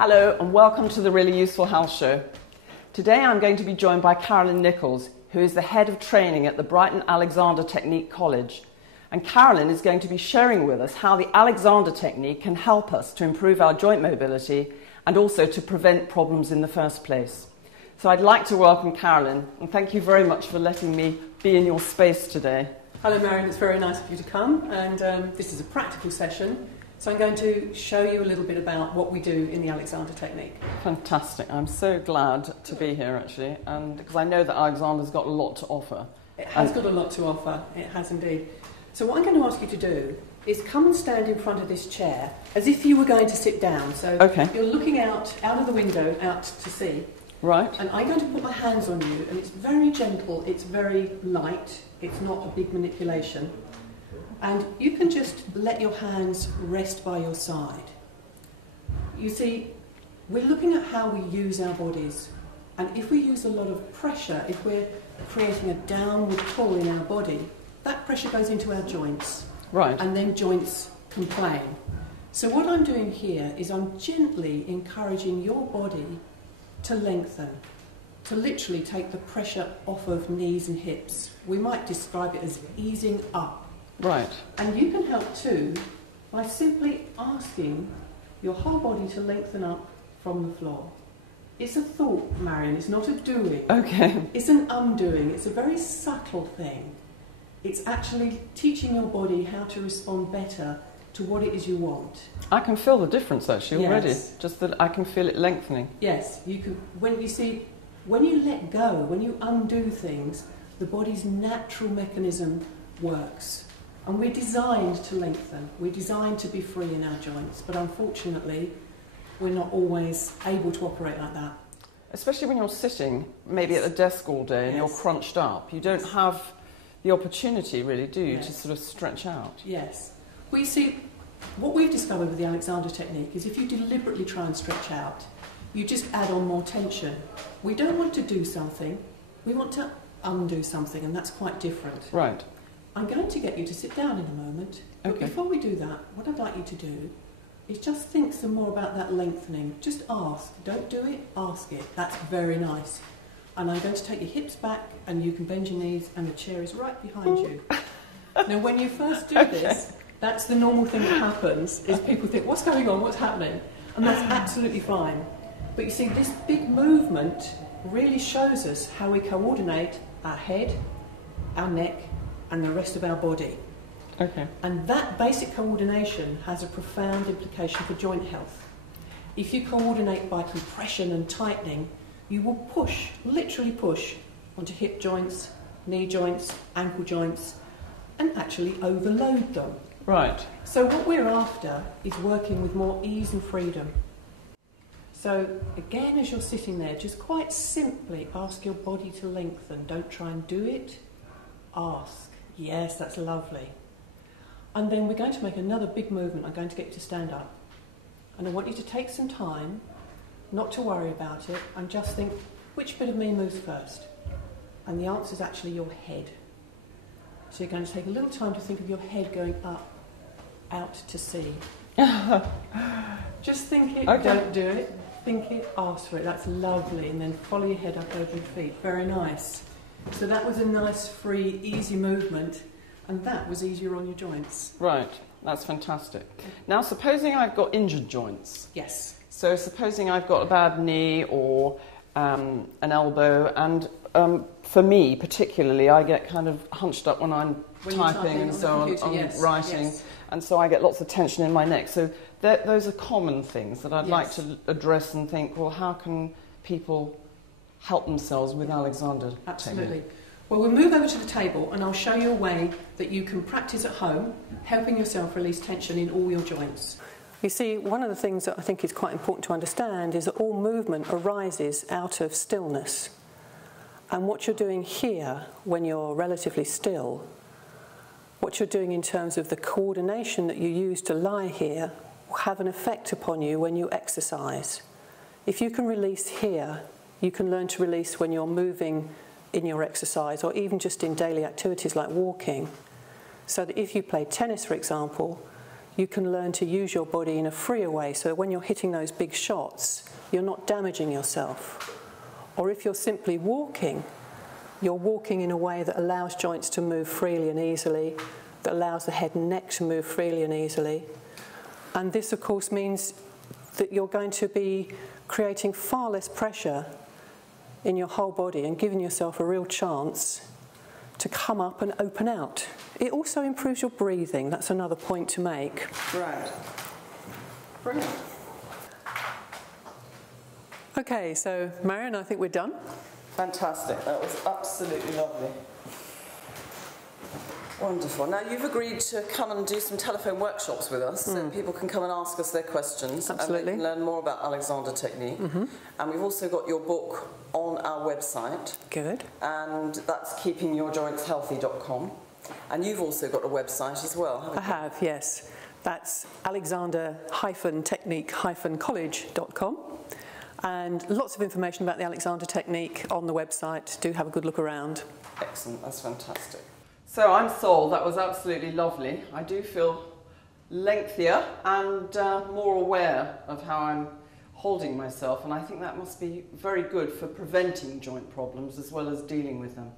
Hello and welcome to the Really Useful Health Show. Today I'm going to be joined by Carolyn Nicholls, who is the head of training at the Brighton Alexander Technique College. And Carolyn is going to be sharing with us how the Alexander Technique can help us to improve our joint mobility and also to prevent problems in the first place. So I'd like to welcome Carolyn and thank you very much for letting me be in your space today. Hello Maryon, it's very nice of you to come, and this is a practical session. So I'm going to show you a little bit about what we do in the Alexander Technique. Fantastic. I'm so glad to be here actually, and because I know that Alexander's got a lot to offer. It has got a lot to offer, it has indeed. So what I'm going to ask you to do is come and stand in front of this chair as if you were going to sit down. So You're looking out of the window, out to sea. Right. And I'm going to put my hands on you, and it's very gentle, it's very light, it's not a big manipulation. And you can just let your hands rest by your side. You see, we're looking at how we use our bodies. And if we use a lot of pressure, if we're creating a downward pull in our body, that pressure goes into our joints. Right. And then joints complain. So what I'm doing here is I'm gently encouraging your body to lengthen, to literally take the pressure off of knees and hips. We might describe it as easing up. Right. And you can help too by simply asking your whole body to lengthen up from the floor. It's a thought, Maryon, it's not a doing. Okay. It's an undoing, it's a very subtle thing. It's actually teaching your body how to respond better to what it is you want. I can feel the difference actually already, Yes. just that I can feel it lengthening. Yes, you can. When you let go, when you undo things, the body's natural mechanism works. And we're designed to lengthen. We're designed to be free in our joints. But unfortunately, we're not always able to operate like that. Especially when you're sitting, maybe at the desk all day and Yes. you're crunched up. You don't have the opportunity, really, do you, Yes. to sort of stretch out? Yes. Well, you see, what we've discovered with the Alexander Technique is if you deliberately try and stretch out, you just add on more tension. We don't want to do something, we want to undo something, and that's quite different. Right. I'm going to get you to sit down in a moment, but Okay. before we do that, what I'd like you to do is just think some more about that lengthening. Just ask. Don't do it, ask it. That's very nice. And I'm going to take your hips back, and you can bend your knees, and the chair is right behind you. Now, when you first do this, that's the normal thing that happens, is people think, what's going on, what's happening? And that's absolutely fine. But you see, this big movement really shows us how we coordinate our head, our neck, and the rest of our body. Okay. And that basic coordination has a profound implication for joint health. If you coordinate by compression and tightening, you will push, literally push, onto hip joints, knee joints, ankle joints, and actually overload them. Right. So what we're after is working with more ease and freedom. So again, as you're sitting there, just quite simply ask your body to lengthen. Don't try and do it, ask. Yes, that's lovely. And then we're going to make another big movement. I'm going to get you to stand up. And I want you to take some time, not to worry about it, and just think, which bit of me moves first? And the answer is actually your head. So you're going to take a little time to think of your head going up, out to sea. Just think it, Okay. don't do it. Think it, ask for it. That's lovely. And then follow your head up over your feet. Very nice. So that was a nice, free, easy movement, and that was easier on your joints. Right. That's fantastic. Now, supposing I've got injured joints. Yes. So supposing I've got a bad knee or an elbow, and for me particularly, I get kind of hunched up when I'm typing and so on, yes, writing, yes. and so I get lots of tension in my neck. So those are common things that I'd like Yes. to address and think, well, how can people help themselves with Alexander Absolutely. technique? Well, we'll move over to the table and I'll show you a way that you can practice at home, helping yourself release tension in all your joints. You see, one of the things that I think is quite important to understand is that all movement arises out of stillness. And what you're doing here, when you're relatively still, what you're doing in terms of the coordination that you use to lie here will have an effect upon you when you exercise. If you can release here, you can learn to release when you're moving in your exercise, or even just in daily activities like walking. So that if you play tennis, for example, you can learn to use your body in a freer way, so when you're hitting those big shots, you're not damaging yourself. Or if you're simply walking, you're walking in a way that allows joints to move freely and easily, that allows the head and neck to move freely and easily. And this, of course, means that you're going to be creating far less pressure in your whole body and giving yourself a real chance to come up and open out. It also improves your breathing. That's another point to make. Right. Brilliant. Okay, so Maryon, I think we're done. Fantastic. That was absolutely lovely. Wonderful. Now, you've agreed to come and do some telephone workshops with us so people can come and ask us their questions. Absolutely. And they can learn more about Alexander technique. And we've also got your book on our website. Good. And that's keepingyourjointshealthy.com. And you've also got a website as well, haven't you? I have, yes. That's alexander-technique-college.com. And lots of information about the Alexander technique on the website. Do have a good look around. Excellent. That's fantastic. So I'm sold. That was absolutely lovely. I do feel lengthier and more aware of how I'm holding myself, and I think that must be very good for preventing joint problems as well as dealing with them.